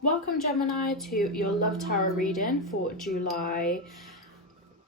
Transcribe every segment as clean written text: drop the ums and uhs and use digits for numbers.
Welcome, Gemini, to your Love Tarot reading for July.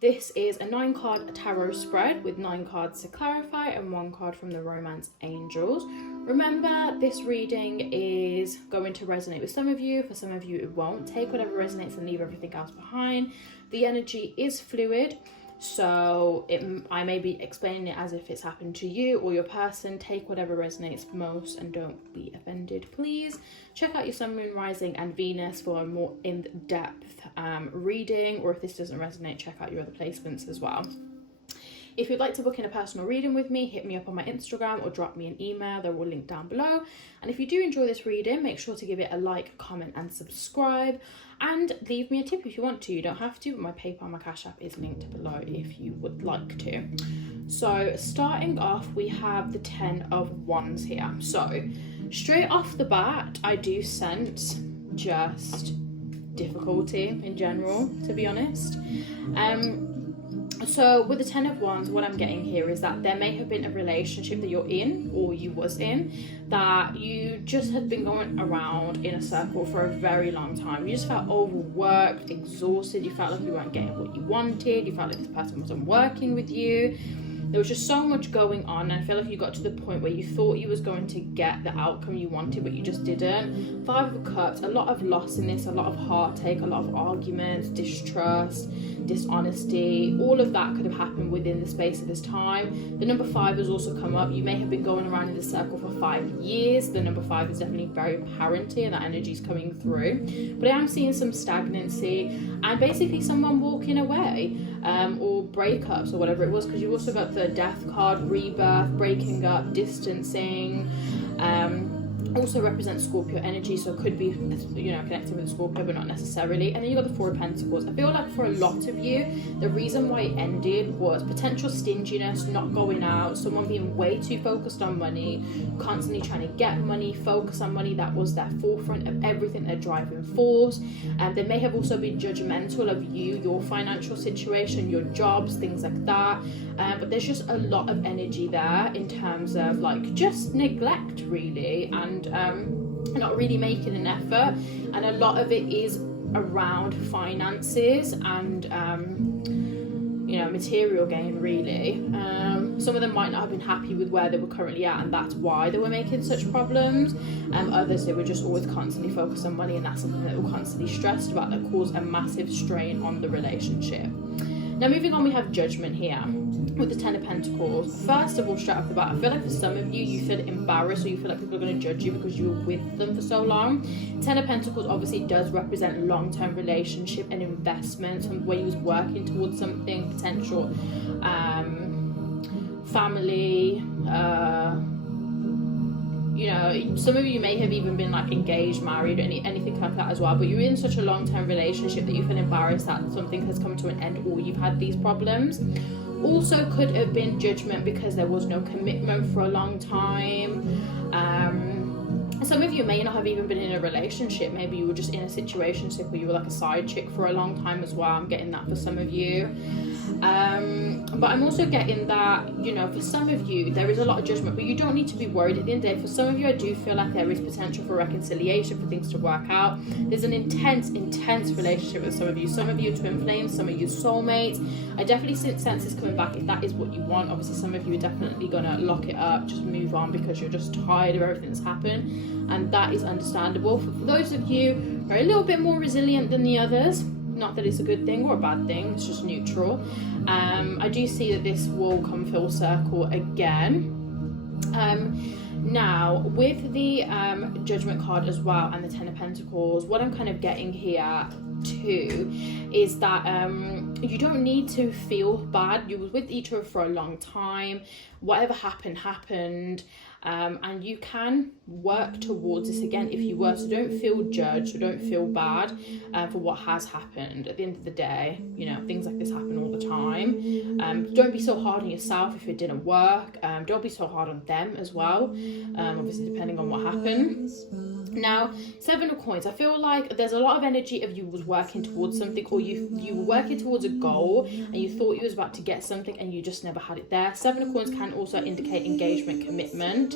This is a 9-card tarot spread with 9 cards to clarify and 1 card from the Romance Angels. Remember, this reading is going to resonate with some of you. For some of you, it won't. Take whatever resonates and leave everything else behind. The energy is fluid. So I may be explaining it as if it's happened to you or your person. Take whatever resonates most and don't be offended, please. Check out your Sun, Moon, Rising and Venus for a more in-depth reading, or if this doesn't resonate, check out your other placements as well. If you'd like to book in a personal reading with me, hit me up on my Instagram or drop me an email. They're all linked down below. And if you do enjoy this reading, make sure to give it a like, comment and subscribe. And leave me a tip if you want to. You don't have to, but my PayPal and my Cash App is linked below if you would like to. So starting off, we have the 10 of Wands here. So straight off the bat, I do sense just difficulty in general, to be honest. So with the 10 of Wands, what I'm getting here is that there may have been a relationship that you're in or you was in that you just had been going around in a circle for a very long time. You just felt overworked, exhausted. You felt like you weren't getting what you wanted. You felt like this person wasn't working with you. There was just so much going on, and I feel like you got to the point where you thought you was going to get the outcome you wanted, but you just didn't. 5 of Cups, a lot of loss in this, a lot of heartache, a lot of arguments, distrust, dishonesty. All of that could have happened within the space of this time. The number 5 has also come up. You may have been going around in this circle for 5 years. The number 5 is definitely very apparent here. That energy is coming through. But I am seeing some stagnancy and basically someone walking away, or breakups or whatever it was, because you've also got the Death card, rebirth, breaking up, distancing. Also represents Scorpio energy, so it could be, you know, connected with Scorpio, but not necessarily. And then you got the 4 of Pentacles. I feel like for a lot of you, the reason why it ended was potential stinginess, not going out, someone being way too focused on money, constantly trying to get money, focus on money. That was their forefront of everything, their driving force. And they may have also been judgmental of you, your financial situation, your jobs, things like that. But there's just a lot of energy there in terms of like just neglect, really, and not really making an effort. And a lot of it is around finances and you know, material gain, really. Some of them might not have been happy with where they were currently at, and that's why they were making such problems. Others, they were just always constantly focused on money, and that's something that they were constantly stressed about, that caused a massive strain on the relationship. Now moving on, we have Judgment here with the 10 of Pentacles. First of all, straight off the bat, I feel like for some of you, you feel embarrassed, or you feel like people are going to judge you because you were with them for so long. 10 of Pentacles obviously does represent long-term relationship and investment, where you was working towards something, potential family, you know, some of you may have even been like engaged, married, or anything like that as well, but you're in such a long-term relationship that you feel embarrassed that something has come to an end, or you've had these problems. Also could have been judgment because there was no commitment for a long time. Some of you may not have even been in a relationship. Maybe you were just in a situationship where you were like a side chick for a long time as well. I'm getting that for some of you. But I'm also getting that, you know, for some of you, there is a lot of judgment, but you don't need to be worried at the end of the day. For some of you, I do feel like there is potential for reconciliation, for things to work out. There's an intense relationship with some of you. Some of you are twin flames, some of you soulmates. I definitely sense this coming back if that is what you want. Obviously, some of you are definitely going to lock it up, just move on because you're just tired of everything that's happened. And that is understandable. For those of you who are a little bit more resilient than the others, not that it's a good thing or a bad thing, it's just neutral. I do see that this will come full circle again. Now with the Judgment card as well and the 10 of Pentacles, what I'm kind of getting here too is that you don't need to feel bad. You were with each other for a long time. Whatever happened. And you can work towards this again if you were. So don't feel judged, or don't feel bad for what has happened. At the end of the day, you know, things like this happen all the time. Don't be so hard on yourself if it didn't work. Don't be so hard on them as well, obviously depending on what happened. Now, Seven of Coins, I feel like there's a lot of energy of you was working towards something, or you were working towards a goal and you thought you was about to get something and you just never had it there. Seven of Coins can also indicate engagement, commitment.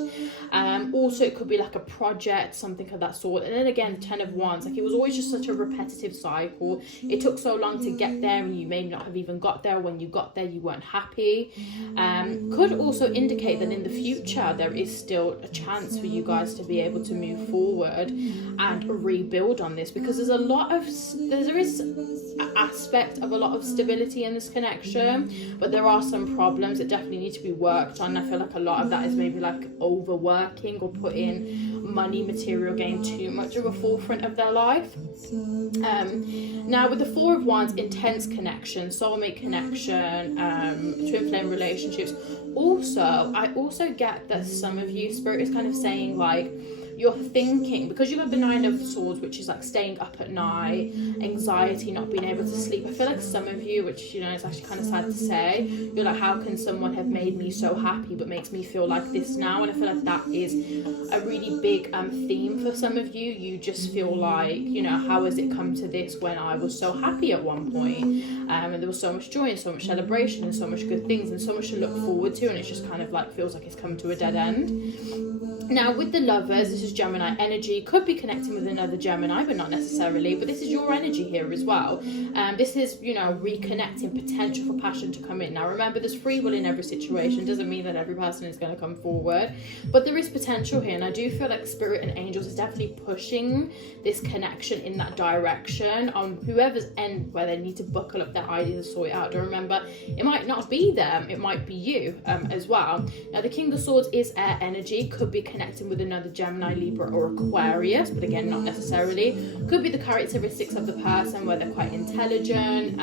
Also, it could be like a project, something of that sort. And then again, Ten of Wands, like it was always just such a repetitive cycle. It took so long to get there, and you may not have even got there. When you got there, you weren't happy. Could also indicate that in the future there is still a chance for you guys to be able to move forward and rebuild on this, because there is an aspect of a lot of stability in this connection, but there are some problems that definitely need to be worked on. I feel like a lot of that is maybe like overworking or putting money, material gain too much of a forefront of their life. Now with the Four of Wands, intense connection, soulmate connection, twin flame relationships. I also get that some of you, Spirit is kind of saying like, you're thinking, because you have the Nine of Swords, which is like staying up at night, anxiety, not being able to sleep. I feel like some of you, which, you know, is actually kind of sad to say, you're like, how can someone have made me so happy but makes me feel like this now? And I feel like that is a really big theme for some of you. You just feel like, you know, how has it come to this when I was so happy at one point? And there was so much joy and so much celebration and so much good things and so much to look forward to, and it just kind of like feels like it's come to a dead end. Now with the Lovers, this is Gemini energy. Could be connecting with another Gemini, but not necessarily. But this is your energy here as well. This is, you know, reconnecting, potential for passion to come in. Now remember, there's free will in every situation. Doesn't mean that every person is going to come forward, but there is potential here, and I do feel like Spirit and Angels is definitely pushing this connection in that direction on whoever's end where they need to buckle up their ideas and sort it out. Don't remember, it might not be them, it might be you as well. Now the King of Swords is air energy. Could be connecting with another Gemini, Libra or Aquarius, but again, not necessarily. Could be the characteristics of the person where they're quite intelligent,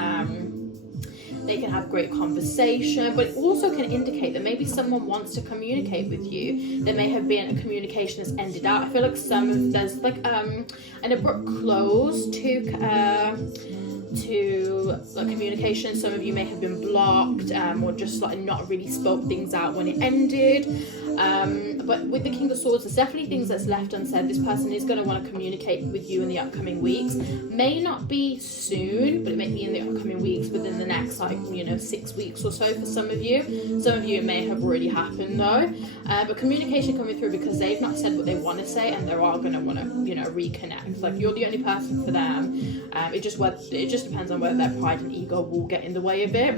they can have great conversation, but it also can indicate that maybe someone wants to communicate with you. There may have been a communication that's ended out. I feel like there's like an abrupt close to like communication. Some of you may have been blocked or just like not really spoke things out when it ended. But with the King of Swords, there's definitely things that's left unsaid. This person is going to want to communicate with you in the upcoming weeks. May not be soon, but it may be in the upcoming weeks, within the next, like, you know, 6 weeks or so for some of you. Some of you, it may have already happened though. But communication coming through because they've not said what they want to say, and they are going to want to, you know, reconnect. Like, you're the only person for them. It just depends on whether their pride and ego will get in the way of it.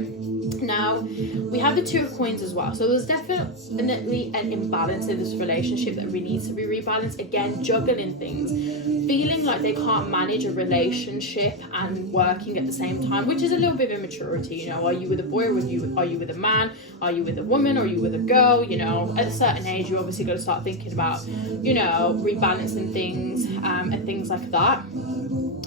Now we have the Two of Coins as well, so there's definitely an imbalance in this relationship that really needs to be rebalanced. Again, juggling things, feeling like they can't manage a relationship and working at the same time, which is a little bit of immaturity. You know, are you with a boy, or are you with a man, are you with a woman, or are you with a girl? You know, at a certain age you obviously got to start thinking about, you know, rebalancing things and things like that.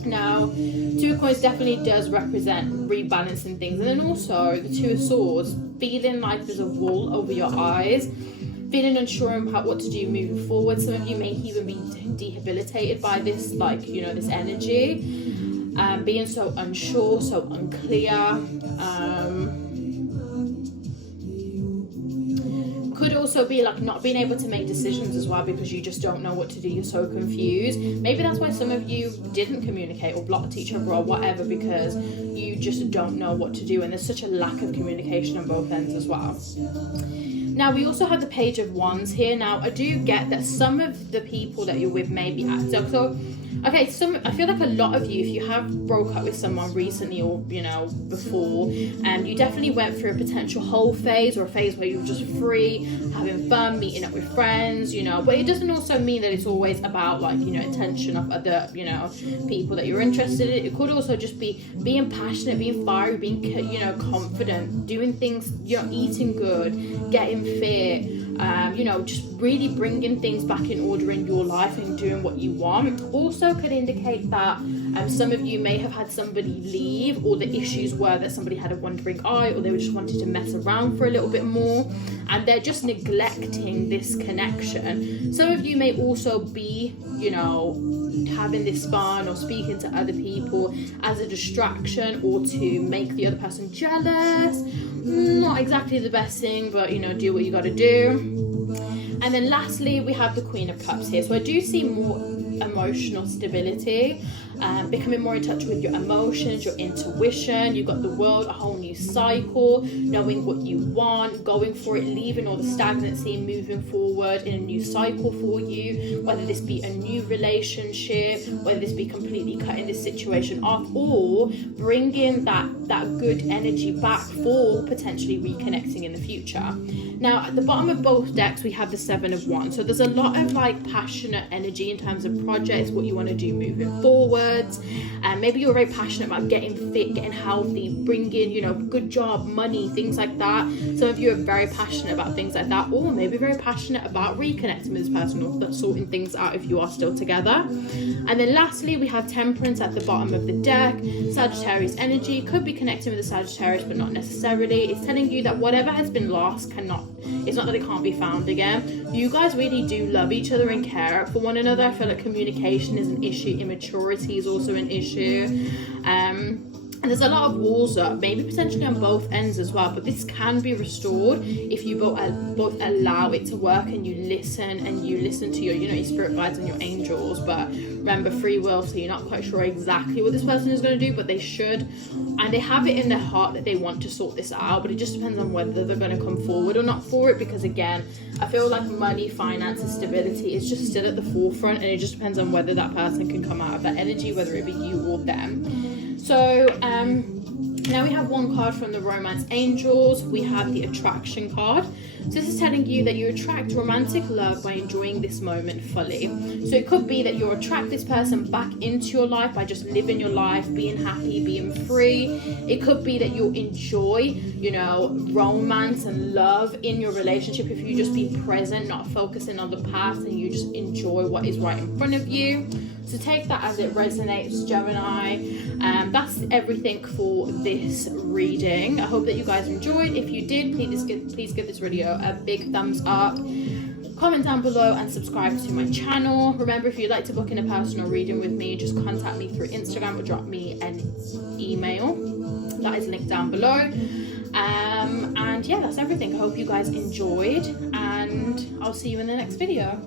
Now, Two of Coins definitely does represent rebalancing things, and then also the Two of Swords, feeling like there's a wall over your eyes, feeling unsure about what to do moving forward. Some of you may even be debilitated by this, like, you know, this energy, being so unsure, so unclear. Could also be like not being able to make decisions as well, because you just don't know what to do. You're so confused. Maybe that's why some of you didn't communicate or blocked each other or whatever, because you just don't know what to do, and there's such a lack of communication on both ends as well. Now we also have the Page of Wands here. Now I do get that some of the people that you're with may be I feel like a lot of you, if you have broke up with someone recently or, you know, before, you definitely went through a potential whole phase, or a phase where you were just free, having fun, meeting up with friends, you know, but it doesn't also mean that it's always about, like, you know, attention of other, you know, people that you're interested in. It could also just be being passionate, being fiery, being, you know, confident, doing things, you know, eating good, getting fit, you know, just really bringing things back in order in your life and doing what you want. Also could indicate that some of you may have had somebody leave, or the issues were that somebody had a wandering eye, or they were just wanted to mess around for a little bit more, and they're just neglecting this connection. Some of you may also be, you know, having this fun or speaking to other people as a distraction or to make the other person jealous. Not exactly the best thing, but, you know, do what you got to do. And then lastly, we have the Queen of Cups here. So I do see more emotional stability, becoming more in touch with your emotions, your intuition. You've got the world, a whole new cycle, knowing what you want, going for it, leaving all the stagnancy, moving forward in a new cycle for you, whether this be a new relationship, whether this be completely cutting this situation off, or bringing that good energy back for potentially reconnecting in the future. Now, at the bottom of both decks, we have the Seven of Wands. So there's a lot of like passionate energy in terms of projects, what you want to do moving forwards. And maybe you're very passionate about getting fit, getting healthy, bringing, you know, good job, money, things like that. Some of you are very passionate about things like that, or maybe very passionate about reconnecting with this person or sorting things out if you are still together. And then lastly, we have Temperance at the bottom of the deck. Sagittarius energy, could be connecting with the Sagittarius, but not necessarily. It's telling you that whatever has been lost it's not that it can't be found again. You guys really do love each other and care for one another. I feel like communication is an issue, immaturity is also an issue. And there's a lot of walls up, maybe potentially on both ends as well, but this can be restored if you both allow it to work and you listen to your, your spirit guides and your angels. But remember, free will, so you're not quite sure exactly what this person is going to do, but they should, and they have it in their heart that they want to sort this out, but it just depends on whether they're going to come forward or not for it, because again, I feel like money, finances, stability is just still at the forefront, and it just depends on whether that person can come out of that energy, whether it be you or them. So now we have one card from the Romance Angels. We have the Attraction card. So this is telling you that you attract romantic love by enjoying this moment fully. So it could be that you attract this person back into your life by just living your life, being happy, being free. It could be that you'll enjoy, romance and love in your relationship if you just be present, not focusing on the past, and you just enjoy what is right in front of you. So take that as it resonates, Gemini. That's everything for this reading. I hope that you guys enjoyed. If you did, please give this video a big thumbs up. Comment down below and subscribe to my channel. Remember, if you'd like to book in a personal reading with me, just contact me through Instagram or drop me an email. That is linked down below. And yeah, that's everything. I hope you guys enjoyed, and I'll see you in the next video.